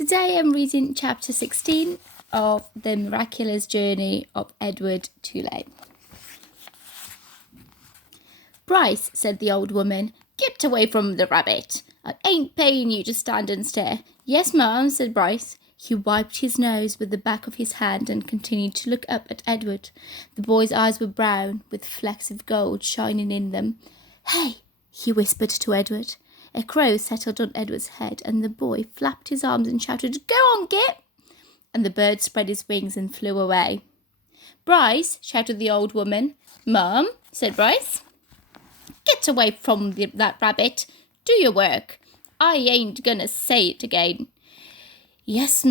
Today I'm reading chapter 16 of The Miraculous Journey of Edward Tulane. "Bryce," said the old woman, "get away from the rabbit. I ain't paying you to stand and stare." "Yes, ma'am," said Bryce. He wiped his nose with the back of his hand and continued to look up at Edward. The boy's eyes were brown, with flecks of gold shining in them. "Hey," he whispered to Edward. A crow settled on Edward's head, and the boy flapped his arms and shouted, "Go on, Git!" And the bird spread his wings and flew away. "Bryce," shouted the old woman. "Mum," said Bryce. "Get away from that rabbit. Do your work. I ain't gonna say it again." "Yes,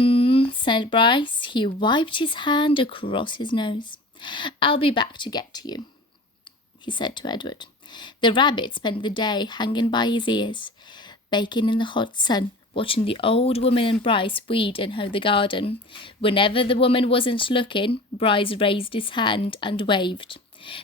said Bryce. He wiped his hand across his nose. "I'll be back to get you," he said to Edward. The rabbit spent the day hanging by his ears, baking in the hot sun, watching the old woman and Bryce weed and hoe the garden. Whenever the woman wasn't looking, Bryce raised his hand and waved.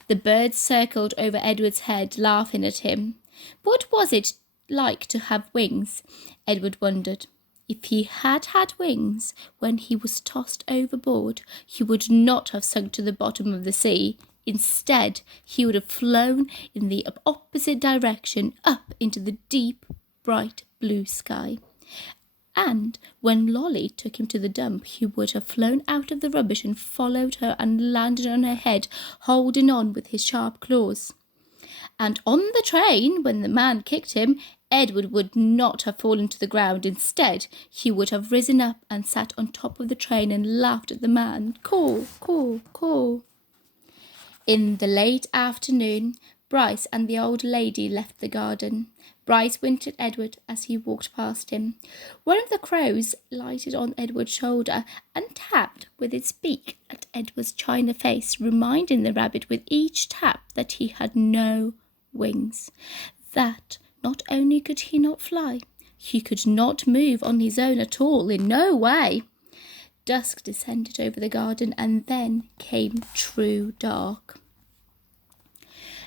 The birds circled over Edward's head, laughing at him. What was it like to have wings? Edward wondered. If he had had wings when he was tossed overboard, he would not have sunk to the bottom of the sea. Instead, he would have flown in the opposite direction, up into the deep, bright blue sky. And when Lolly took him to the dump, he would have flown out of the rubbish and followed her and landed on her head, holding on with his sharp claws. And on the train, when the man kicked him, Edward would not have fallen to the ground. Instead, he would have risen up and sat on top of the train and laughed at the man. Caw, caw, caw. In the late afternoon, Bryce and the old lady left the garden. Bryce winked at Edward as he walked past him. One of the crows lighted on Edward's shoulder and tapped with its beak at Edward's china face, reminding the rabbit with each tap that he had no wings. That not only could he not fly, he could not move on his own at all, in no way. Dusk descended over the garden, and then came true dark.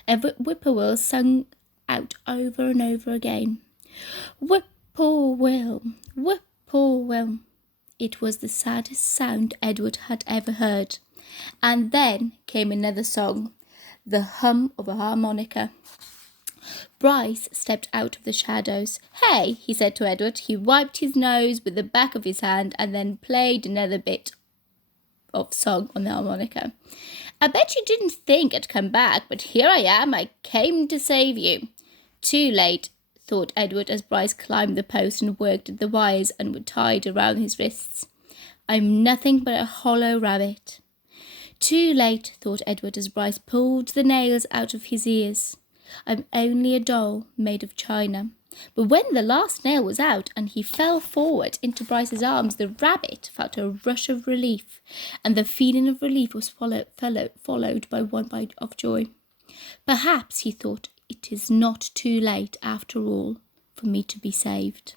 A whippoorwill sung out over and over again. "Whip-poor-will, whip-poor-will." It was the saddest sound Edward had ever heard. And then came another song, the hum of a harmonica. Bryce stepped out of the shadows. "Hey," he said to Edward. He wiped his nose with the back of his hand and then played another bit of song on the harmonica. "I bet you didn't think I'd come back, but here I am. I came to save you." "Too late," thought Edward as Bryce climbed the post and worked at the wires and were tied around his wrists. "I'm nothing but a hollow rabbit." "Too late," thought Edward as Bryce pulled the nails out of his ears. "I'm only a doll made of china." But when the last nail was out and he fell forward into Bryce's arms, the rabbit felt a rush of relief, and the feeling of relief was followed by one bite of joy. "Perhaps," he thought, "it is not too late after all for me to be saved."